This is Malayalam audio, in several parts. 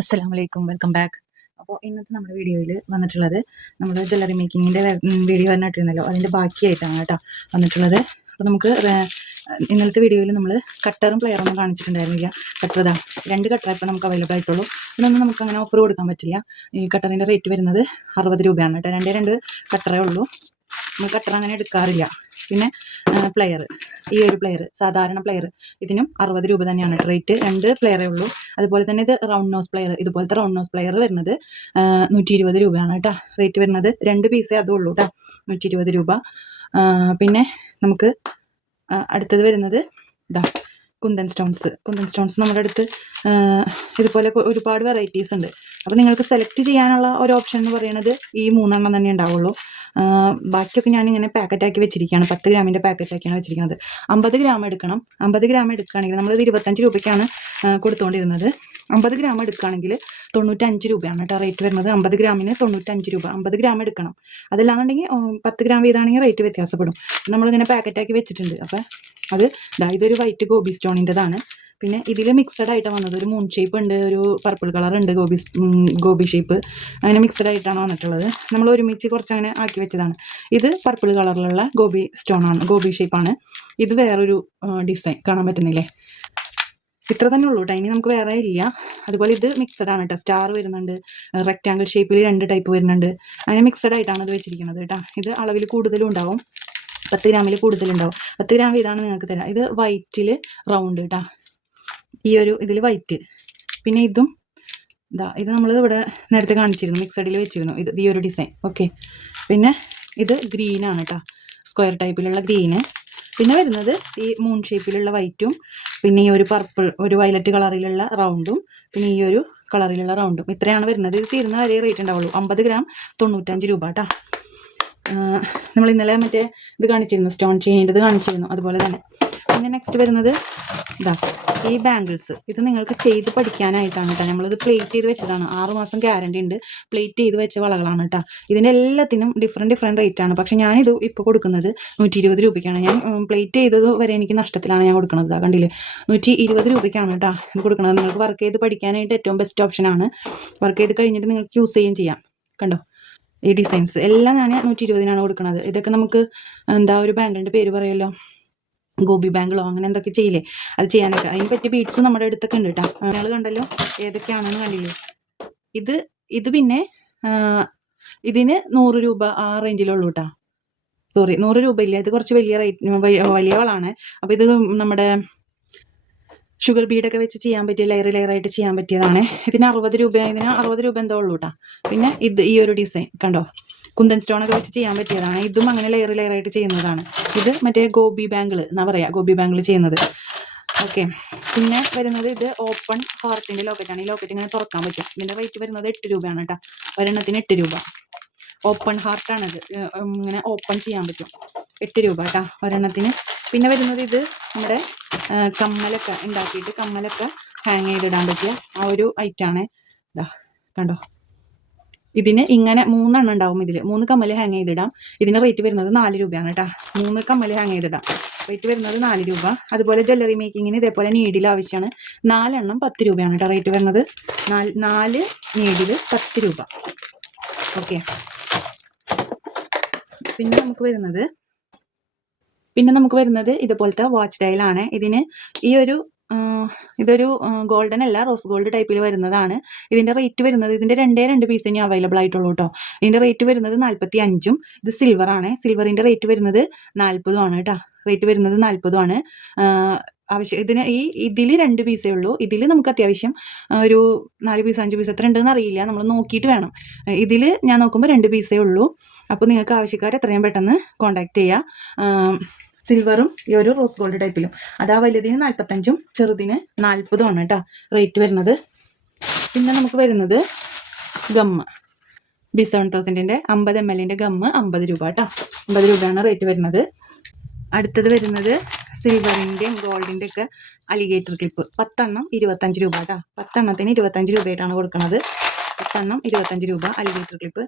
അസ്സലാമു വലൈക്കും വെൽക്കം ബാക്ക്. അപ്പോൾ ഇന്നത്തെ നമ്മുടെ വീഡിയോയിൽ വന്നിട്ടുള്ളത് നമ്മൾ ജ്വല്ലറി മേക്കിങ്ങിന്റെ വീഡിയോ വന്നിട്ടിരുന്നല്ലോ. അതിന്റെ ബാക്കിയായിട്ടാണ് കേട്ടോ വന്നിട്ടുള്ളത്. അപ്പോൾ നമുക്ക് ഇന്നത്തെ വീഡിയോയിൽ നമ്മൾ കട്ടറും പ്ലെയറൊന്നും കാണിച്ചിട്ടുണ്ടായിരുന്നില്ല. കട്ടർ ഇതാ രണ്ട് കട്ടർ ഇപ്പോൾ നമുക്ക് അവൈലബിൾ ആയിട്ടുള്ളൂ. ഇതൊന്നും നമുക്ക് അങ്ങനെ ഓഫർ കൊടുക്കാൻ പറ്റില്ല. ഈ കട്ടറിന്റെ റേറ്റ് വരുന്നത് അറുപത് രൂപയാണ് കേട്ടോ. രണ്ടേ രണ്ട് കട്ടറേ ഉള്ളൂ. നമ്മൾ കട്ടർ അങ്ങനെ എടുക്കാറില്ല. പിന്നെ പ്ലെയർ ഈ ഒരു പ്ലെയർ സാധാരണ പ്ലെയർ ഇതിനും അറുപത് രൂപ തന്നെയാണ് റേറ്റ് രണ്ട് പ്ലെയറേ ഉള്ളൂ. അതുപോലെ തന്നെ ഇത് റൗണ്ട് നോസ് പ്ലെയർ ഇതുപോലത്തെ റൗണ്ട് നോസ് പ്ലെയർ വരുന്നത് നൂറ്റി ഇരുപത് രൂപയാണ് കേട്ടോ. റേറ്റ് വരുന്നത് രണ്ട് പീസേ അതും ഉള്ളൂ കേട്ടോ. നൂറ്റി ഇരുപത് രൂപ പിന്നെ നമുക്ക് അടുത്തത് വരുന്നത് ഇതാ കുന്തൻ സ്റ്റോൺസ്. കുന്തൻ സ്റ്റോൺസ് നമ്മുടെ അടുത്ത് ഇതുപോലെ ഒരുപാട് വെറൈറ്റീസ് ഉണ്ട്. അപ്പോൾ നിങ്ങൾക്ക് സെലക്ട് ചെയ്യാനുള്ള ഒരു ഓപ്ഷൻ എന്ന് പറയുന്നത് ഈ മൂന്നെണ്ണം തന്നെ ഉണ്ടാവുള്ളൂ. ബാക്കിയൊക്കെ ബാക്കിയൊക്കെ ഞാനിങ്ങനെ പാക്കറ്റാക്കി വെച്ചിരിക്കുകയാണ്. പത്ത് ഗ്രാമിന്റെ പാക്കറ്റാക്കിയാണ് വെച്ചിരിക്കുന്നത്. അമ്പത് ഗ്രാം എടുക്കണം. അമ്പത് ഗ്രാം എടുക്കുകയാണെങ്കിൽ നമ്മളിത് ഇരുപത്തഞ്ച് രൂപയ്ക്കാണ് കൊടുത്തുകൊണ്ടിരുന്നത് അമ്പത് ഗ്രാം എടുക്കുകയാണെങ്കിൽ തൊണ്ണൂറ്റഞ്ച് രൂപയാണ് കേട്ടോ റേറ്റ് വരുന്നത്. അമ്പത് ഗ്രാമിന് തൊണ്ണൂറ്റഞ്ച് രൂപ. അമ്പത് ഗ്രാം എടുക്കണം. അതല്ലാന്നുണ്ടെങ്കിൽ പത്ത് ഗ്രാം വീതാണെങ്കിൽ റേറ്റ് വ്യത്യാസപ്പെടും. നമ്മളിങ്ങനെ പാക്കറ്റാക്കി വെച്ചിട്ടുണ്ട്. അപ്പോൾ അത് അതായത് ഒരു വൈറ്റ് ഗോബി സ്റ്റോണിന്റെതാണ് പിന്നെ ഇതിൽ മിക്സഡ് ആയിട്ടാണ് വന്നത്. ഒരു മൂൺ ഷേപ്പ് ഉണ്ട് ഒരു പർപ്പിൾ കളർ ഉണ്ട് ഗോബി ഗോബി ഷേപ്പ് അങ്ങനെ മിക്സഡ് ആയിട്ടാണ് വന്നിട്ടുള്ളത്. നമ്മൾ ഒരുമിച്ച് കുറച്ച് അങ്ങനെ ആക്കി വെച്ചതാണ്. ഇത് പർപ്പിൾ കളറിലുള്ള ഗോബി സ്റ്റോൺ ആണ് ഗോബി ഷേപ്പാണ് ഇത് വേറൊരു ഡിസൈൻ കാണാൻ പറ്റുന്നില്ലേ? ഇത്ര തന്നെ ഉള്ളൂ കേട്ടോ ഇനി നമുക്ക് വേറെ ഇല്ല. അതുപോലെ ഇത് മിക്സഡ് ആണ് കേട്ടോ സ്റ്റാർ വരുന്നുണ്ട്. റെക്റ്റാങ്കിൾ ഷേപ്പിൽ രണ്ട് ടൈപ്പ് വരുന്നുണ്ട്. അങ്ങനെ മിക്സഡ് ആയിട്ടാണ് ഇത് വെച്ചിരിക്കുന്നത് കേട്ടോ ഇത് അളവിൽ കൂടുതലും ഉണ്ടാവും. പത്ത് ഗ്രാമിൽ കൂടുതലുണ്ടാവും പത്ത് ഗ്രാം ഇതാണ് നിങ്ങൾക്ക് തരാം. ഇത് വൈറ്റിൽ റൗണ്ട് കേട്ടോ ഈ ഒരു ഇതിൽ വൈറ്റ് പിന്നെ ഇതും ഇതാ ഇത് നമ്മൾ ഇവിടെ നേരത്തെ കാണിച്ചിരുന്നു. മിക്സഡിൽ വെച്ചിരുന്നു. ഇത് ഈ ഒരു ഡിസൈൻ ഓക്കെ പിന്നെ ഇത് ഗ്രീനാണ് കേട്ടോ സ്ക്വയർ ടൈപ്പിലുള്ള ഗ്രീന് പിന്നെ വരുന്നത് ഈ മൂൺ ഷേപ്പിലുള്ള വൈറ്റും പിന്നെ ഈ ഒരു പർപ്പിൾ ഒരു വയലറ്റ് കളറിലുള്ള റൗണ്ടും പിന്നെ ഈ ഒരു കളറിലുള്ള റൗണ്ടും ഇത്രയാണ് വരുന്നത്. ഇത് തീരുന്ന വരെ റേറ്റ് ഉണ്ടാവുള്ളൂ. അമ്പത് ഗ്രാം തൊണ്ണൂറ്റഞ്ച് രൂപ കേട്ടോ നമ്മൾ ഇന്നലെ മറ്റേ ഇത് കാണിച്ചിരുന്നു സ്റ്റോൺ ചെയിന്റെ ഇത് കാണിച്ചിരുന്നു അതുപോലെ തന്നെ. പിന്നെ നെക്സ്റ്റ് വരുന്നത് ഇതാ ഈ ബാംഗിൾസ്. ഇത് നിങ്ങൾക്ക് ചെയ്ത് പഠിക്കാനായിട്ടാണ് കേട്ടോ നമ്മളിത് പ്ലേറ്റ് ചെയ്ത് വെച്ചതാണ്. ആറുമാസം ഗ്യാരണ്ടി ഉണ്ട്. പ്ലേറ്റ് ചെയ്ത് വെച്ച വളകളാണ് കേട്ടോ ഇതിന്റെ എല്ലാത്തിനും ഡിഫറെന്റ് ഡിഫറെന്റ് റേറ്റ് ആണ്. പക്ഷേ ഞാനിത് ഇപ്പോൾ കൊടുക്കുന്നത് നൂറ്റി ഇരുപത് രൂപയ്ക്കാണ്. ഞാൻ പ്ലേറ്റ് ചെയ്തത് വരെ എനിക്ക് നഷ്ടത്തിലാണ് ഞാൻ കൊടുക്കുന്നത്. കണ്ടില്ലേ? നൂറ്റി ഇരുപത് രൂപയ്ക്കാണ് കേട്ടോ കൊടുക്കുന്നത്. നിങ്ങൾക്ക് വർക്ക് ചെയ്ത് പഠിക്കാനായിട്ട് ഏറ്റവും ബെസ്റ്റ് ഓപ്ഷനാണ് വർക്ക് ചെയ്ത് കഴിഞ്ഞിട്ട് നിങ്ങൾക്ക് യൂസ് ചെയ്യുകയും ചെയ്യാം. കണ്ടോ? ഈ ഡിസൈൻസ് എല്ലാം ഞാൻ നൂറ്റി ഇരുപതിനാണ് കൊടുക്കുന്നത്. ഇതൊക്കെ നമുക്ക് എന്താ ഒരു ബാങ്കിന്റെ പേര് പറയുമല്ലോ? ഗോപി ബാങ്കിളോ അങ്ങനെ എന്തൊക്കെ ചെയ്യില്ലേ? അത് ചെയ്യാനൊക്കെ. അതിന് പറ്റിയ ബീഡ്സ് നമ്മുടെ അടുത്തൊക്കെ ഉണ്ട് കേട്ടോ നിങ്ങൾ കണ്ടല്ലോ ഏതൊക്കെയാണെന്ന് കണ്ടില്ലേ? ഇത് ഇത് പിന്നെ ഇതിന് നൂറ് രൂപ ആ റേഞ്ചിലുള്ളൂ കേട്ടോ സോറി നൂറ് രൂപ ഇല്ല? ഇത് കുറച്ച് വലിയ റേറ്റ് വലിയ വളാണ് അപ്പോൾ ഇത് നമ്മുടെ ഷുഗർ ബീഡൊക്കെ വെച്ച് ചെയ്യാൻ പറ്റിയ ലെയർ ലെയറായിട്ട് ചെയ്യാൻ പറ്റിയതാണ്. ഇതിന് അറുപത് രൂപ ഇതിന് അറുപത് രൂപ എന്തോ ഉള്ളൂ കേട്ടോ പിന്നെ ഇത് ഈ ഒരു ഡിസൈൻ കണ്ടോ? കുന്തൻ സ്റ്റോണൊക്കെ വെച്ച് ചെയ്യാൻ പറ്റിയതാണ്. ഇതും അങ്ങനെ ലെയർ ലെയറായിട്ട് ചെയ്യുന്നതാണ്. ഇത് മറ്റേ ഗോബി ബാങ്കിൾ എന്നാ പറയാ ഗോബി ബാങ്കിൾ ചെയ്യുന്നത്. ഓക്കെ പിന്നെ വരുന്നത് ഇത് ഓപ്പൺ ഹാർട്ടിന്റെ ലോക്കറ്റാണ് ഈ ലോക്കറ്റ് ഇങ്ങനെ തുറക്കാൻ പറ്റും. ഇതിന്റെ റേറ്റ് വരുന്നത് എട്ട് രൂപയാണ് കേട്ടോ ഒരെണ്ണത്തിന് എട്ട് രൂപ. ഓപ്പൺ ഹാർട്ടാണ് ഇത്. ഇങ്ങനെ ഓപ്പൺ ചെയ്യാൻ പറ്റും. എട്ട് രൂപ കേട്ടോ ഒരെണ്ണത്തിന്. പിന്നെ വരുന്നത് ഇത് നമ്മുടെ കമ്മലൊക്കെ ഉണ്ടാക്കിയിട്ട് കമ്മലൊക്കെ ഹാങ് ചെയ്തിടാൻ പറ്റിയ ആ ഒരു ഐറ്റാണ് കണ്ടോ? ഇതിന് ഇങ്ങനെ മൂന്നെണ്ണം ഉണ്ടാവും ഇതിൽ മൂന്ന് കമ്മൽ ഹാങ് ചെയ്തിടാം. ഇതിന് റേറ്റ് വരുന്നത് നാല് രൂപയാണ് കേട്ടോ മൂന്ന് കമ്മൽ ഹാങ് ചെയ്തിടാം. റേറ്റ് വരുന്നത് നാല് രൂപ. അതുപോലെ ജ്വല്ലറി മേക്കിങ്ങിന് ഇതേപോലെ നീഡിൽ ആവശ്യമാണ് നാലെണ്ണം പത്ത് രൂപയാണ് കേട്ടോ റേറ്റ് വരുന്നത്. നാല് നാല് നീഡിൽ പത്ത് രൂപ. ഓക്കെ പിന്നെ നമുക്ക് വരുന്നത് പിന്നെ നമുക്ക് വരുന്നത് ഇതുപോലത്തെ വാച്ച് ഡയലാണ് ഇതിന് ഈ ഒരു ഇതൊരു ഗോൾഡൻ അല്ല റോസ് ഗോൾഡ് ടൈപ്പിൽ വരുന്നതാണ്. ഇതിന്റെ റേറ്റ് വരുന്നത് ഇതിന്റെ രണ്ടേ രണ്ട് പീസ് ഇനി അവൈലബിൾ ആയിട്ടുള്ളൂ കേട്ടോ ഇതിന്റെ റേറ്റ് വരുന്നത് നാൽപ്പത്തി അഞ്ചും ഇത് സിൽവറാണ് സിൽവറിന്റെ റേറ്റ് വരുന്നത് നാൽപ്പതും ആണ് കേട്ടോ റേറ്റ് വരുന്നത് നാൽപ്പതും ആണ് ആവശ്യം ഇതിന് ഈ ഇതിൽ രണ്ട് പീസേ ഉള്ളൂ. ഇതിൽ നമുക്ക് അത്യാവശ്യം ഒരു നാല് പീസ് അഞ്ച് പീസ് എത്ര ഉണ്ടെന്ന് അറിയില്ല. നമ്മൾ നോക്കിയിട്ട് വേണം. ഇതിൽ ഞാൻ നോക്കുമ്പോൾ രണ്ട് പീസേ ഉള്ളൂ. അപ്പോൾ നിങ്ങൾക്ക് ആവശ്യക്കാർ എത്രയും പെട്ടെന്ന് കോൺടാക്ട് ചെയ്യുക സിൽവറും ഈ ഒരു റോസ് ഗോൾഡ് ടൈപ്പിലും അതാ വലുതിന് നാൽപ്പത്തഞ്ചും ചെറുതിന് നാൽപ്പതും ആണ് കേട്ടോ റേറ്റ് വരുന്നത്. പിന്നെ നമുക്ക് വരുന്നത് ഗമ്മ്. ബി സെവൻ തൗസൻഡിന്റെ അമ്പത് എം എല്ലിന്റെ ഗമ്മ് അമ്പത് രൂപ കേട്ടോ അമ്പത് രൂപയാണ് റേറ്റ് വരുന്നത്. അടുത്തത് വരുന്നത് സിൽവറിന്റെയും ഗോൾഡിന്റെ ഒക്കെ അലിഗേറ്റർ ക്ലിപ്പ് പത്തെണ്ണം ഇരുപത്തഞ്ച് രൂപ കേട്ടോ പത്തെണ്ണത്തിന് ഇരുപത്തഞ്ച് രൂപയായിട്ടാണ് കൊടുക്കുന്നത് പത്തെണ്ണം ഇരുപത്തഞ്ച് രൂപ അലിഗേറ്റർ ക്ലിപ്പ്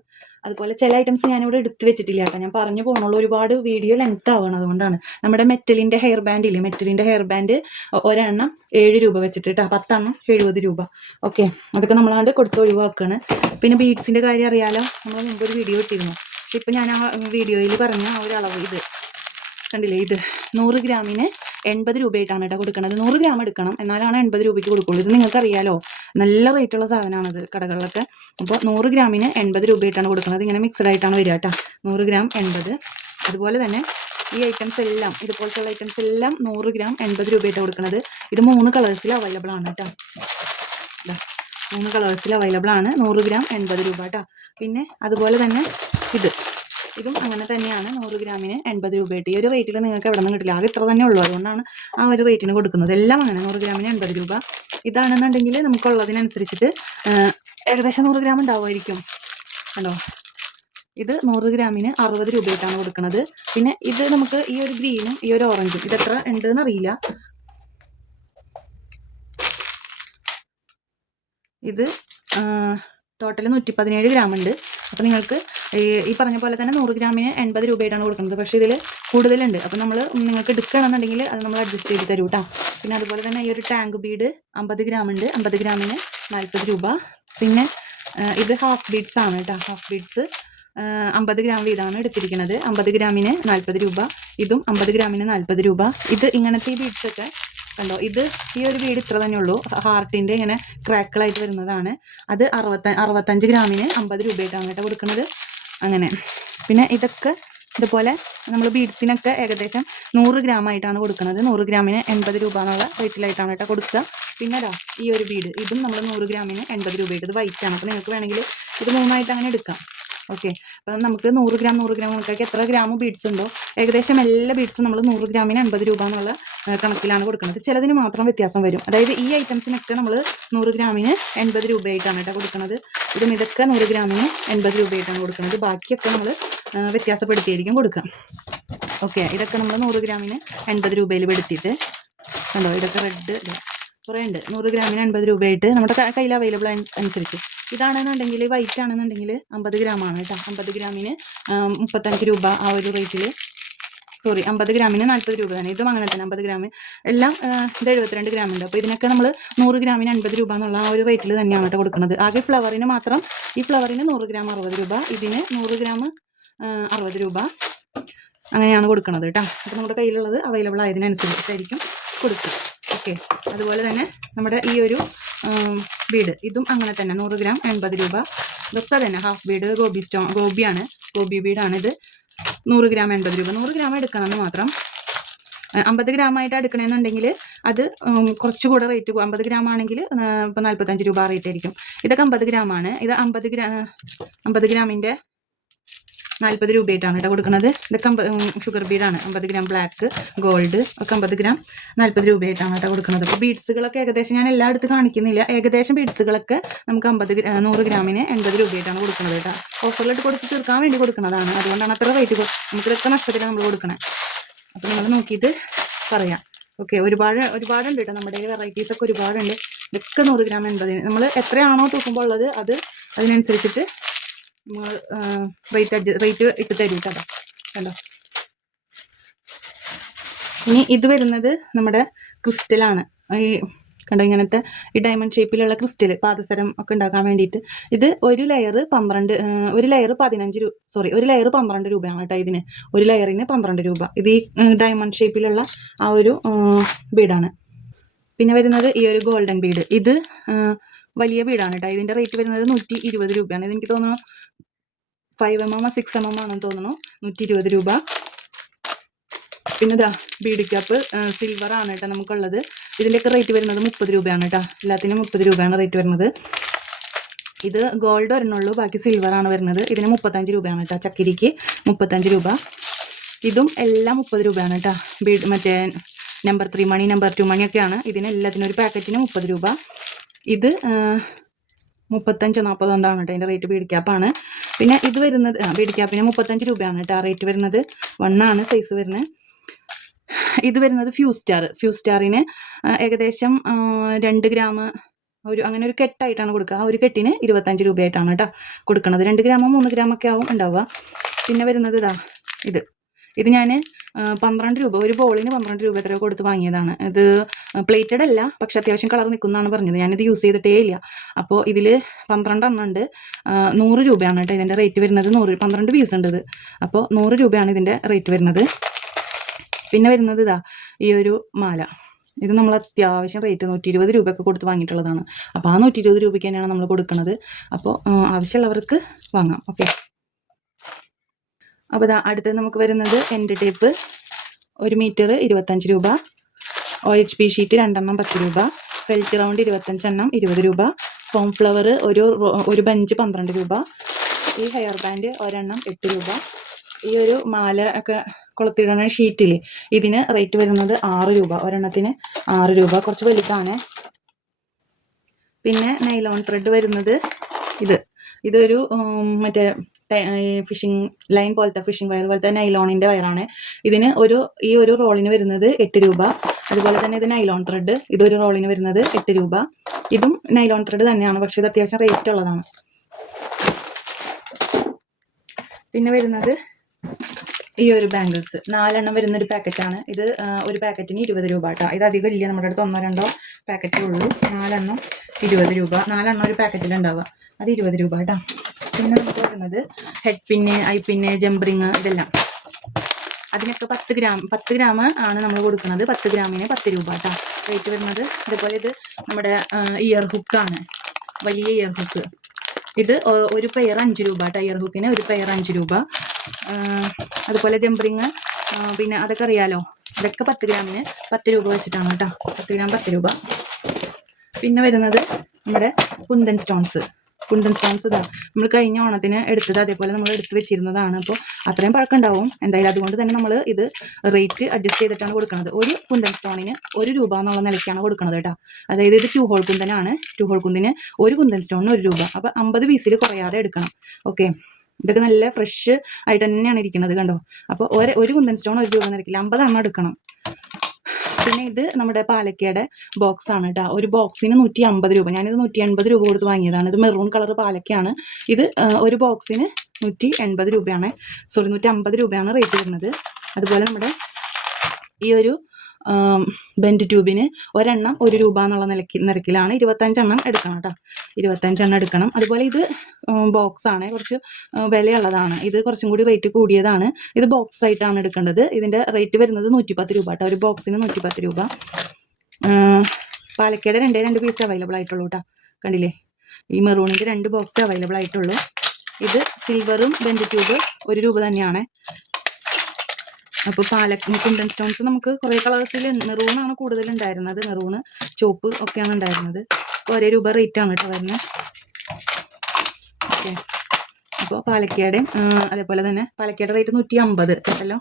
അതുപോലെ ചില ഐറ്റംസ് ഞാനിവിടെ എടുത്തു വെച്ചിട്ടില്ല കേട്ടോ. ഞാൻ പറഞ്ഞു പോകണുള്ളൂ ഒരുപാട് വീഡിയോ ലെങ്ത് ആവണം അതുകൊണ്ടാണ്. നമ്മുടെ മെറ്റലിന്റെ ഹെയർ ബാൻഡ് ഇല്ലേ? മെറ്റലിന്റെ ഹെയർ ബാൻഡ് ഒരെണ്ണം ഏഴ് രൂപ വെച്ചിട്ട് കേട്ടോ പത്തെണ്ണം എഴുപത് രൂപ. ഓക്കെ അതൊക്കെ നമ്മളാണ്ട് കൊടുത്ത് ഒഴിവാക്കുകയാണ് പിന്നെ ബീഡ്സിന്റെ കാര്യം അറിയാലോ? നമ്മൾ മുമ്പ് ഒരു വീഡിയോ ഇട്ടിരുന്നു. പക്ഷെ ഇപ്പം ഞാൻ ആ വീഡിയോയിൽ പറഞ്ഞ ആ ഒരു അളവ് ഇത്. കണ്ടില്ലേ? ഇത്. നൂറ് ഗ്രാമിന് എൺപത് രൂപയായിട്ടാണ് കേട്ടോ കൊടുക്കുന്നത് നൂറ് ഗ്രാം എടുക്കണം. എന്നാലാണ് എൺപത് രൂപയ്ക്ക് കൊടുക്കുള്ളൂ. ഇത് നിങ്ങൾക്കറിയാലോ നല്ല റേറ്റുള്ള സാധനമാണിത് കടകളിലൊക്കെ. അപ്പോൾ നൂറ് ഗ്രാമിന് എൺപത് രൂപയായിട്ടാണ് കൊടുക്കുന്നത് ഇങ്ങനെ മിക്സഡ് ആയിട്ടാണ് വരിക കേട്ടോ. നൂറ് ഗ്രാം എൺപത്. അതുപോലെ തന്നെ ഈ ഐറ്റംസ് എല്ലാം ഇതുപോലത്തെ ഐറ്റംസ് എല്ലാം നൂറ് ഗ്രാം എൺപത് രൂപയായിട്ടാണ് കൊടുക്കുന്നത് ഇത് മൂന്ന് കളേഴ്സിൽ അവൈലബിൾ ആണ് കേട്ടോ. മൂന്ന് കളേഴ്സിൽ അവൈലബിൾ ആണ് നൂറ് ഗ്രാം എൺപത് രൂപ കേട്ടോ. പിന്നെ അതുപോലെ തന്നെ ഇത്. ഇതും അങ്ങനെ തന്നെയാണ്. നൂറ് ഗ്രാമിന് എൺപത് രൂപയായിട്ട്. ഈ ഒരു റേറ്റിൽ നിങ്ങൾക്ക് എവിടെ നിന്ന് കിട്ടില്ല. ആകെ ഇത്ര തന്നെ ഉള്ളൂ. അതുകൊണ്ടാണ് ആ ഒരു റേറ്റിന് കൊടുക്കുന്നത്. എല്ലാം അങ്ങനെ. നൂറ് ഗ്രാമിന് എൺപത് രൂപ. ഇതാണെന്നുണ്ടെങ്കിൽ നമുക്കുള്ളതിനനുസരിച്ചിട്ട് ഏകദേശം നൂറ് ഗ്രാം ഉണ്ടാവുമായിരിക്കും. കണ്ടോ? ഇത് നൂറ് ഗ്രാമിന് അറുപത് രൂപയായിട്ടാണ് കൊടുക്കുന്നത്. പിന്നെ ഇത് നമുക്ക് ഈ ഒരു ഗ്രീനും ഈ ഒരു ഓറഞ്ചും ഇത് എത്ര ഉണ്ടെന്ന് അറിയില്ല. ഇത് ടോട്ടൽ നൂറ്റി പതിനേഴ് ഗ്രാം ഉണ്ട്. അപ്പോൾ നിങ്ങൾക്ക് ഈ പറഞ്ഞ പോലെ തന്നെ നൂറ് ഗ്രാമിന് എൺപത് രൂപയായിട്ടാണ് കൊടുക്കുന്നത്. പക്ഷേ ഇതിൽ കൂടുതലുണ്ട്. അപ്പോൾ നമ്മൾ നിങ്ങൾക്ക് എടുക്കുകയാണെന്നുണ്ടെങ്കിൽ അത് നമ്മൾ അഡ്ജസ്റ്റ് ചെയ്ത് തരും കേട്ടോ പിന്നെ അതുപോലെ തന്നെ ഈ ഒരു ടാങ്ക് ബീഡ് അമ്പത് ഗ്രാം ഉണ്ട്. അമ്പത് ഗ്രാമിന് നാൽപ്പത് രൂപ. പിന്നെ ഇത് ഹാഫ് ബീഡ്സ് ആണ് കേട്ടോ ഹാഫ് ബീഡ്സ് അമ്പത് ഗ്രാം വീതമാണ് എടുത്തിരിക്കുന്നത്. അമ്പത് ഗ്രാമിന് നാൽപ്പത് രൂപ. ഇതും അമ്പത് ഗ്രാമിന് നാൽപ്പത് രൂപ. ഇത് ഇങ്ങനത്തെ ഈ ബീഡ്സ് ഒക്കെ കണ്ടോ? ഇത് ഈ ഒരു വീട് ഇത്ര തന്നെ ഉള്ളൂ. ഹാർട്ടിന്റെ ഇങ്ങനെ ക്രാക്കിളായിട്ട് വരുന്നതാണ്. അത് അറുപത്ത അറുപത്തഞ്ച് ഗ്രാമിന് അമ്പത് രൂപയായിട്ടാണ് കേട്ടോ കൊടുക്കുന്നത്. അങ്ങനെ. പിന്നെ ഇതൊക്കെ ഇതുപോലെ നമ്മൾ ബീഡ്സിനൊക്കെ ഏകദേശം നൂറ് ഗ്രാം ആയിട്ടാണ് കൊടുക്കുന്നത്. നൂറ് ഗ്രാമിന് എൺപത് രൂപ എന്നുള്ള റേറ്റിലായിട്ടാണ് കേട്ടോ കൊടുക്കുക. പിന്നെ ഇതാ ഈ ഒരു ബീഡ് ഇതും നമ്മൾ നൂറ് ഗ്രാമിന് എൺപത് രൂപയായിട്ട് ഇത് വൈറ്റ് ആണ് അപ്പോൾ നിങ്ങൾക്ക് വേണമെങ്കിൽ ഇത് മൂന്നായിട്ട് അങ്ങനെ എടുക്കാം. ഓക്കെ. അപ്പം നമുക്ക് നൂറ് ഗ്രാം നൂറ് ഗ്രാം കണക്കാക്കി എത്ര ഗ്രാം ബീഡ്സ് ഉണ്ടോ? ഏകദേശം എല്ലാ ബീഡ്സും നമ്മൾ നൂറ് ഗ്രാമിന് എൺപത് രൂപ എന്നുള്ള കണക്കിലാണ് കൊടുക്കുന്നത്. ചിലതിന് മാത്രം വ്യത്യാസം വരും. അതായത് ഈ ഐറ്റംസിനൊക്കെ നമ്മൾ നൂറ് ഗ്രാമിന് എൺപത് രൂപയായിട്ടാണ് കേട്ടോ കൊടുക്കുന്നത്. ഇതും ഇതൊക്കെ നൂറ് ഗ്രാമിന് എൺപത് രൂപയായിട്ടാണ് കൊടുക്കുന്നത്. ബാക്കിയൊക്കെ നമ്മൾ വ്യത്യാസപ്പെടുത്തിയായിരിക്കും കൊടുക്കുക. ഓക്കെ ഇതൊക്കെ നമ്മൾ നൂറ് ഗ്രാമിന് എൺപത് രൂപയിൽ പെടുത്തിയിട്ട് കണ്ടോ? ഇതൊക്കെ റെഡ് കുറേ ഉണ്ട്. നൂറ് ഗ്രാമിന് എൺപത് രൂപയായിട്ട് നമ്മുടെ കയ്യിൽ അവൈലബിൾ അനുസരിച്ച്. ഇതാണെന്നുണ്ടെങ്കിൽ വൈറ്റ് ആണെന്നുണ്ടെങ്കിൽ അമ്പത് ഗ്രാമാണ് കേട്ടോ. അമ്പത് ഗ്രാമിന് മുപ്പത്തഞ്ച് രൂപ ആ ഒരു റേറ്റിൽ സോറി അമ്പത് ഗ്രാമിന് നാൽപ്പത് രൂപ തന്നെ. ഇതും അങ്ങനെ തന്നെ അമ്പത് ഗ്രാമിന്. എല്ലാം ഇത് എഴുപത്തിരണ്ട് ഗ്രാം ഉണ്ട്. അപ്പോൾ ഇതിനൊക്കെ നമ്മൾ നൂറ് ഗ്രാമിന് അൻപത് രൂപ എന്നുള്ള ആ ഒരു റേറ്റിൽ തന്നെയാണ് കേട്ടോ കൊടുക്കുന്നത്. ആകെ ഫ്ലവറിന് മാത്രം ഈ ഫ്ലവറിന് നൂറ് ഗ്രാം അറുപത് രൂപ ഇതിന് നൂറ് ഗ്രാം അറുപത് രൂപ അങ്ങനെയാണ് കൊടുക്കുന്നത് കേട്ടോ. അപ്പോൾ നമ്മുടെ കയ്യിലുള്ളത് അവൈലബിൾ ആയതിനനുസരിച്ചായിരിക്കും കൊടുക്കുക. ഓക്കെ അതുപോലെ തന്നെ നമ്മുടെ ഈ ഒരു ബീഡ് ഇതും അങ്ങനെ തന്നെ. നൂറ് ഗ്രാം എൺപത് രൂപ. ഇതൊക്കെ തന്നെ ഹാഫ് ബീഡ് ഗോബി സ്റ്റോ ഗോപിയാണ്. ഗോബി വീടാണിത്. നൂറ് ഗ്രാം എൺപത് രൂപ. നൂറ് ഗ്രാം എടുക്കണമെന്ന് മാത്രം. അമ്പത് ഗ്രാം ആയിട്ട് എടുക്കണമെന്നുണ്ടെങ്കിൽ അത് കുറച്ചുകൂടെ റേറ്റ് അമ്പത് ഗ്രാം ആണെങ്കിൽ ഇപ്പോൾ നാൽപ്പത്തഞ്ച് രൂപ റേറ്റ് ആയിരിക്കും. ഇതൊക്കെ അമ്പത് ഗ്രാം ആണ് ഇത് അമ്പത് ഗ്രാ അമ്പത് ഗ്രാമിന്റെ നാൽപ്പത് രൂപയായിട്ടാണ് കേട്ടോ കൊടുക്കുന്നത്. ഇതൊക്കെ അമ്പത് ഷുഗർ ബീഡാണ് അമ്പത് ഗ്രാം ബ്ലാക്ക് ഗോൾഡ് ഒക്കെ അമ്പത് ഗ്രാം നാൽപ്പത് രൂപയായിട്ടാണ് കേട്ടോ കൊടുക്കുന്നത്. അപ്പോൾ ബീഡ്സുകളൊക്കെ ഏകദേശം ഞാൻ എല്ലായിടത്തും കാണിക്കുന്നില്ല. ഏകദേശം ബീഡ്സുകളൊക്കെ നമുക്ക് അമ്പത് നൂറ് ഗ്രാമിന് എൺപത് രൂപയായിട്ടാണ് കൊടുക്കുന്നത് കേട്ടോ. ഓഫറിലിട്ട് കൊടുത്ത് തീർക്കാൻ വേണ്ടി കൊടുക്കുന്നതാണ്. അതുകൊണ്ടാണ് അത്ര റേറ്റ് നമുക്ക് ഇതൊക്കെ നഷ്ടത്തിലാണ് നമ്മൾ കൊടുക്കണേ. അപ്പോൾ നിങ്ങൾ നോക്കിയിട്ട് പറയാം. ഓക്കെ ഒരുപാട് ഒരുപാടുണ്ട് കേട്ടോ. നമ്മുടെ വെറൈറ്റീസ് ഒക്കെ ഒരുപാടുണ്ട്. ഇതൊക്കെ നൂറ് ഗ്രാം എൺപതിന്. നമ്മൾ എത്രയാണോ തൂക്കുമ്പോൾ ഉള്ളത് അത് അതിനനുസരിച്ചിട്ട് നമ്മൾ റേറ്റ് അഡ്ജസ്റ്റ് റേറ്റ് ഇട്ട് തരും കേട്ടോ. കണ്ടോ? ഇനി ഇത് വരുന്നത് നമ്മുടെ ക്രിസ്റ്റലാണ് ഈ കണ്ടോ ഇങ്ങനത്തെ ഈ ഡയമണ്ട് ഷേപ്പിലുള്ള ക്രിസ്റ്റൽ പാദസരം ഒക്കെ ഉണ്ടാക്കാൻ വേണ്ടിയിട്ട്. ഇത് ഒരു ലെയർ പന്ത്രണ്ട് ഒരു ലെയർ പതിനഞ്ച് രൂപ സോറി ഒരു ലെയർ പന്ത്രണ്ട് രൂപയാണ് കേട്ടോ ഇതിന്. ഒരു ലെയറിന് പന്ത്രണ്ട് രൂപ. ഇത് ഈ ഡയമണ്ട് ഷേപ്പിലുള്ള ആ ഒരു ബീഡാണ് പിന്നെ വരുന്നത് ഈ ഒരു ഗോൾഡൻ ബീഡ് ഇത് വലിയ ബീഡാണ് കേട്ടോ. ഇതിന്റെ റേറ്റ് വരുന്നത് നൂറ്റി ഇരുപത് രൂപയാണ്. ഇതെനിക്ക് തോന്നുന്നു five M M six M M ആണെന്ന് തോന്നുന്നു. നൂറ്റി ഇരുപത് രൂപ. പിന്നെ ഇതാ ബീഡി ക്യാപ്പ് സിൽവർ ആണ് കേട്ടോ നമുക്കുള്ളത്. ഇതിന്റെയൊക്കെ റേറ്റ് വരുന്നത് മുപ്പത് രൂപയാണ് കേട്ടോ. എല്ലാത്തിനും മുപ്പത് രൂപയാണ് റേറ്റ് വരുന്നത്. ഇത് ഗോൾഡ് ഒരെണ്ണുള്ളൂ ബാക്കി സിൽവർ ആണ് വരുന്നത്. ഇതിന് മുപ്പത്തഞ്ച് രൂപയാണ് കേട്ടോ ചക്കിരിക്ക്. മുപ്പത്തഞ്ച് രൂപ. ഇതും എല്ലാം മുപ്പത് രൂപയാണ് കേട്ടോ. ബീഡ് മറ്റേ നമ്പർ ത്രീ മണി നമ്പർ ടു മണിയൊക്കെയാണ് ഇതിന് എല്ലാത്തിനും ഒരു പാക്കറ്റിന് മുപ്പത് രൂപ. ഇത് മുപ്പത്തഞ്ച് നാൽപ്പത് എന്താണ് കേട്ടോ അതിന്റെ റേറ്റ് ബീഡ് ക്യാപ്പാണ്. പിന്നെ ഇത് വരുന്നത് ആ ബീഡ് പിന്നെ മുപ്പത്തഞ്ച് രൂപയാണ് കേട്ടോ റേറ്റ് വരുന്നത്. വണ്ണാണ് സൈസ് വരുന്നത്. ഇത് വരുന്നത് ഫ്യൂ സ്റ്റാർ ഫ്യൂ സ്റ്റാറിന് ഏകദേശം രണ്ട് ഗ്രാം ഒരു അങ്ങനെ ഒരു കെട്ടായിട്ടാണ് കൊടുക്കുക. ആ ഒരു കെട്ടിന് ഇരുപത്തഞ്ച് രൂപയായിട്ടാണ് കേട്ടോ കൊടുക്കുന്നത് രണ്ട് ഗ്രാമോ മൂന്ന് ഗ്രാമൊക്കെ ആവും ഉണ്ടാവുക. പിന്നെ വരുന്നത് ഇതാ ഇത്. ഇത് ഞാൻ പന്ത്രണ്ട് രൂപ ഒരു ബോളിന് പന്ത്രണ്ട് രൂപ എത്രയോ കൊടുത്ത് വാങ്ങിയതാണ്. ഇത് പ്ലേറ്റഡ് അല്ല പക്ഷെ അത്യാവശ്യം കളർ നിൽക്കുന്നതാണ് പറഞ്ഞത്. ഞാനിത് യൂസ് ചെയ്തിട്ടേ ഇല്ല. അപ്പോൾ ഇതിൽ പന്ത്രണ്ടെണ്ണം ഉണ്ട്. ആ, നൂറ് രൂപയാണ് കേട്ടോ ഇതിന്റെ റേറ്റ് വരുന്നത്. നൂറ് പന്ത്രണ്ട് പീസ് ഉണ്ട് ഇത്. അപ്പോൾ നൂറ് രൂപയാണ് ഇതിന്റെ റേറ്റ് വരുന്നത്. പിന്നെ വരുന്നത് ഇതാ ഈ ഒരു മാല. ഇത് നമ്മൾ അത്യാവശ്യം റേറ്റ് നൂറ്റി ഇരുപത് രൂപയൊക്കെ കൊടുത്ത് വാങ്ങിയിട്ടുള്ളതാണ്. അപ്പോൾ ആ നൂറ്റി ഇരുപത് രൂപയ്ക്ക് തന്നെയാണ് നമ്മൾ കൊടുക്കുന്നത് അപ്പോൾ ആവശ്യമുള്ളവർക്ക് വാങ്ങാം. ഓക്കെ അപ്പോൾ ഇതാ അടുത്തത് നമുക്ക് വരുന്നത് എന്റെ ടേപ്പ്. ഒരു മീറ്റർ ഇരുപത്തഞ്ച് രൂപ. ഒ എച്ച് പി ഷീറ്റ് രണ്ടെണ്ണം പത്ത് രൂപ. ഫെൽറ്റ് റൗണ്ട് ഇരുപത്തഞ്ചെണ്ണം ഇരുപത് രൂപ. ഫോം ഫ്ലവർ ഒരു ഒരു ബഞ്ച് പന്ത്രണ്ട് രൂപ. ഈ ഹെയർ ബാൻഡ് ഒരെണ്ണം എട്ട് രൂപ. ഈ ഒരു മാല ഒക്കെ കൊളുത്തിടുന്ന ഷീറ്റിൽ ഇതിന് റേറ്റ് വരുന്നത് ആറ് രൂപ. ഒരെണ്ണത്തിന് ആറ് രൂപ. കുറച്ച് വലുതാണ്. പിന്നെ നൈലോൺ ത്രെഡ് വരുന്നത് ഇത്. ഇതൊരു ഉം, മറ്റേ ഫിഷിംഗ് ലൈൻ പോലത്തെ ഫിഷിംഗ് വയർ പോലത്തെ നൈലോണിന്റെ വയറാണ് ഇതിന് ഒരു ഈ ഒരു റോളിന് വരുന്നത് എട്ട് രൂപ. അതുപോലെ തന്നെ ഇത് നൈലോൺ ത്രെഡ് ഇതൊരു റോളിന് വരുന്നത് എട്ട് രൂപ. ഇതും നൈലോൺ ത്രെഡ് തന്നെയാണ് പക്ഷേ ഇത് അത്യാവശ്യം റേറ്റ് ഉള്ളതാണ്. പിന്നെ വരുന്നത് ഈ ഒരു ബാംഗിൾസ് നാലെണ്ണം വരുന്ന ഒരു പാക്കറ്റാണ് ഇത് ഒരു പാക്കറ്റിന് ഇരുപത് രൂപ കേട്ടോ ഇത് അധികം ഇല്ല നമ്മുടെ അടുത്ത് ഒന്നോ രണ്ടോ പാക്കറ്റേ ഉള്ളൂ. നാലെണ്ണം ഇരുപത് രൂപ. നാലെണ്ണം ഒരു പാക്കറ്റിലുണ്ടാവുക അത് ഇരുപത് രൂപ കേട്ടോ പിന്നെ നമുക്ക് വരുന്നത് ഹെഡ് പിന്നെ ഐ പിന്നെ ജംബറിങ് ഇതെല്ലാം. അതിനൊക്കെ പത്ത് ഗ്രാം പത്ത് ഗ്രാം ആണ് നമ്മൾ കൊടുക്കുന്നത്. പത്ത് ഗ്രാമിന് പത്ത് രൂപ കേട്ടോ റേറ്റ് വരുന്നത് ഇതുപോലെ ഇത് നമ്മുടെ ഇയർ ഹുക്കാണ് വലിയ ഇയർ ഹുക്ക് ഇത് ഒരു പെയർ അഞ്ച് രൂപ കേട്ടോ ഇയർ ഹുക്കിന് ഒരു പെയർ അഞ്ച് രൂപ. അതുപോലെ ജംബറിങ് പിന്നെ അതൊക്കെ അറിയാലോ? ഇതൊക്കെ പത്ത് ഗ്രാമിന് പത്ത് രൂപ വെച്ചിട്ടാണ് കേട്ടോ പത്ത് ഗ്രാം പത്ത് രൂപ. പിന്നെ വരുന്നത് നമ്മുടെ കുന്തൻ സ്റ്റോൺസ് കുണ്ടൻ സ്റ്റോൺസ് നമ്മൾ കഴിഞ്ഞ ഓണത്തിന് എടുത്തത് അതേപോലെ നമ്മൾ എടുത്ത് വെച്ചിരുന്നതാണ്. അപ്പോൾ അത്രയും പഴക്കമുണ്ടാവും എന്തായാലും അതുകൊണ്ട് തന്നെ നമ്മൾ ഇത് റേറ്റ് അഡ്ജസ്റ്റ് ചെയ്തിട്ടാണ് കൊടുക്കുന്നത്. ഒരു കുന്തൻ സ്റ്റോണിന് ഒരു രൂപ എന്നുള്ള നിലയ്ക്കാണ് കൊടുക്കുന്നത് കേട്ടോ. അതായത് ഇത് ടു ഹോൾ കുന്തനാണ് ടു ഹോൾ കുന്തിന് ഒരു കുന്തൻ സ്റ്റോണിന് ഒരു രൂപ. അപ്പോൾ അമ്പത് പീസിൽ കുറയാതെ എടുക്കണം. ഓക്കെ. ഇതൊക്കെ നല്ല ഫ്രഷ് ആയിട്ട് തന്നെയാണ് ഇരിക്കുന്നത് കണ്ടോ? അപ്പോൾ ഒരു ഒരു കുന്തൻ സ്റ്റോൺ ഒരു രൂപ നിരക്കില്ല അമ്പതെണ്ണം എടുക്കണം. പിന്നെ ഇത് നമ്മുടെ പാലക്കയുടെ ബോക്സ് ആണ് കേട്ടോ ഒരു ബോക്സിന് നൂറ്റി അമ്പത് രൂപ. ഞാനിത് നൂറ്റി എൺപത് രൂപ കൊടുത്ത് വാങ്ങിയതാണ്. ഇത് മെറൂൺ കളർ പാലക്കയാണ്. ഇത് ഒരു ബോക്സിന് നൂറ്റി എൺപത് രൂപയാണ്. സോറി നൂറ്റി അമ്പത് രൂപയാണ് റേറ്റ് വരുന്നത്. അതുപോലെ നമ്മുടെ ഈ ഒരു ബെൻഡ് ട്യൂബിന് ഒരെണ്ണം ഒരു രൂപ എന്നുള്ള നിലയ്ക്ക് നിരക്കിലാണ്. ഇരുപത്തഞ്ചെണ്ണം എടുക്കണം കേട്ടോ ഇരുപത്തഞ്ചെണ്ണം എടുക്കണം. അതുപോലെ ഇത് ബോക്സ് ആണ്. കുറച്ച് വിലയുള്ളതാണ്. ഇത് കുറച്ചും കൂടി റേറ്റ് കൂടിയതാണ്. ഇത് ബോക്സ് ആയിട്ടാണ് എടുക്കേണ്ടത്. ഇതിന്റെ റേറ്റ് വരുന്നത് നൂറ്റിപ്പത്ത് രൂപ കേട്ടോ ഒരു ബോക്സിന് നൂറ്റിപ്പത്ത് രൂപ. പാലക്കേടെ രണ്ടേ രണ്ട് പീസ് അവൈലബിൾ ആയിട്ടുള്ളൂ കേട്ടോ കണ്ടില്ലേ? ഈ മെറൂണിന്റെ രണ്ട് ബോക്സ് അവൈലബിൾ ആയിട്ടുള്ളൂ. ഇത് സിൽവറും ബെൻഡ് ട്യൂബ് ഒരു രൂപ തന്നെയാണ്. അപ്പോൾ പാലക് കുണ്ടൻ സ്റ്റോൺസ് നമുക്ക് കുറേ കളേഴ്സിൽ മെറൂണാണ് കൂടുതലുണ്ടായിരുന്നത് മെറൂണ് ചുവപ്പ് ഒക്കെയാണ് ഉണ്ടായിരുന്നത്. ഒരേ രൂപ റേറ്റ് ആണ് കേട്ടോ വരുന്നത് ഓക്കെ അപ്പോൾ പാലക്കാട് അതേപോലെ തന്നെ പാലക്കാട് റേറ്റ് നൂറ്റി അമ്പത് കേട്ടല്ലോ.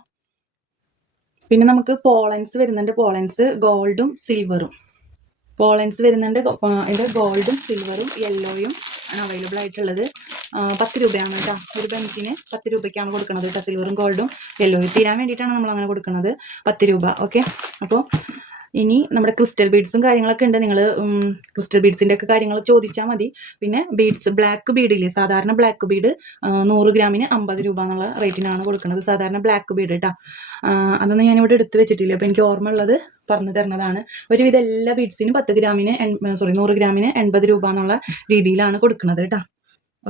പിന്നെ നമുക്ക് പോളൻസ് വരുന്നുണ്ട്. പോളൻസ് ഗോൾഡും സിൽവറും പോളൻസ് വരുന്നുണ്ട്. ഇത് ഗോൾഡും സിൽവറും യെല്ലോയും ആണ് അവൈലബിൾ ആയിട്ടുള്ളത്. പത്ത് രൂപയാണ് കേട്ടോ. ഒരു ബെഞ്ചിന് പത്ത് രൂപയ്ക്കാണ് കൊടുക്കുന്നത് കേട്ടോ സിൽവറും ഗോൾഡും യെല്ലോയും തീരാൻ വേണ്ടിയിട്ടാണ് നമ്മൾ അങ്ങനെ കൊടുക്കുന്നത് പത്ത് രൂപ. ഓക്കെ അപ്പോൾ ഇനി നമ്മുടെ ക്രിസ്റ്റൽ ബീഡ്സും കാര്യങ്ങളൊക്കെ ഉണ്ട്. നിങ്ങൾ ക്രിസ്റ്റൽ ബീഡ്സിന്റെ ഒക്കെ കാര്യങ്ങൾ ചോദിച്ചാൽ മതി. പിന്നെ ബീഡ്സ് ബ്ലാക്ക് ബീഡില്ലേ സാധാരണ ബ്ലാക്ക് ബീഡ് നൂറ് ഗ്രാമിന് അമ്പത് രൂപ എന്നുള്ള റേറ്റിനാണ് കൊടുക്കുന്നത്. സാധാരണ ബ്ലാക്ക് ബീഡ് കേട്ടോ അതൊന്നും ഞാനിവിടെ എടുത്ത് വെച്ചിട്ടില്ല. അപ്പോൾ എനിക്ക് ഓർമ്മ ഉള്ളത് പറഞ്ഞു തരുന്നതാണ്. ഒരുവിധം എല്ലാ ബീഡ്സിനും പത്ത് ഗ്രാമിന് സോറി നൂറ് ഗ്രാമിന് എൺപത് രൂപ എന്നുള്ള രീതിയിലാണ് കൊടുക്കുന്നത് കേട്ടോ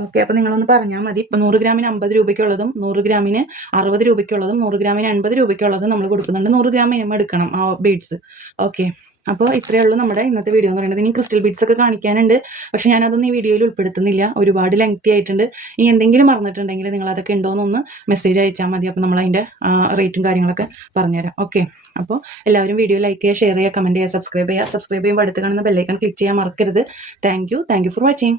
ഓക്കെ അപ്പോൾ നിങ്ങളൊന്ന് പറഞ്ഞാൽ മതി. ഇപ്പൊ നൂറ് ഗ്രാമിന് അമ്പത് രൂപയ്ക്കുള്ളതും നൂറ് ഗ്രാമിന് അറുപത് രൂപയ്ക്കുള്ളതും നൂറ് ഗ്രാമിന് അൻപത് രൂപയ്ക്കുള്ളതും നമ്മൾ കൊടുക്കുന്നുണ്ട്. നൂറ് ഗ്രാം മിനിമം എടുക്കണം ആ ബീഡ്സ് ഓക്കെ അപ്പോൾ ഇത്രയേ ഉള്ളൂ നമ്മുടെ ഇന്നത്തെ വീഡിയോ എന്ന് പറയുന്നത്. ഇനി ക്രിസ്റ്റൽ ബീഡ്സ് ഒക്കെ കാണിക്കാനുണ്ട്. പക്ഷേ ഞാനതൊന്നും ഈ വീഡിയോയിൽ ഉൾപ്പെടുത്തുന്നില്ല. ഒരുപാട് ലെങ്തി ആയിട്ടുണ്ട്. ഇനി എന്തെങ്കിലും മറന്നിട്ടുണ്ടെങ്കിൽ നിങ്ങൾ അതൊക്കെ ഉണ്ടോയെന്നൊന്ന് മെസ്സേജ് അയച്ചാൽ മതി. അപ്പോൾ നമ്മൾ അതിന്റെ റേറ്റും കാര്യങ്ങളൊക്കെ പറഞ്ഞുതരാം. ഓക്കെ അപ്പോൾ എല്ലാവരും വീഡിയോ ലൈക്ക് ചെയ്യുക ഷെയർ ചെയ്യുക കമന്റ് ചെയ്യുക സബ്സ്ക്രൈബ് ചെയ്യുക. സബ്സ്ക്രൈബ് ചെയ്യുമ്പോൾ അടുത്ത് കാണുന്ന ബെല്ലൈക്കൺ ക്ലിക്ക് ചെയ്യാൻ മറക്കരുത്. Thank you thank you for watching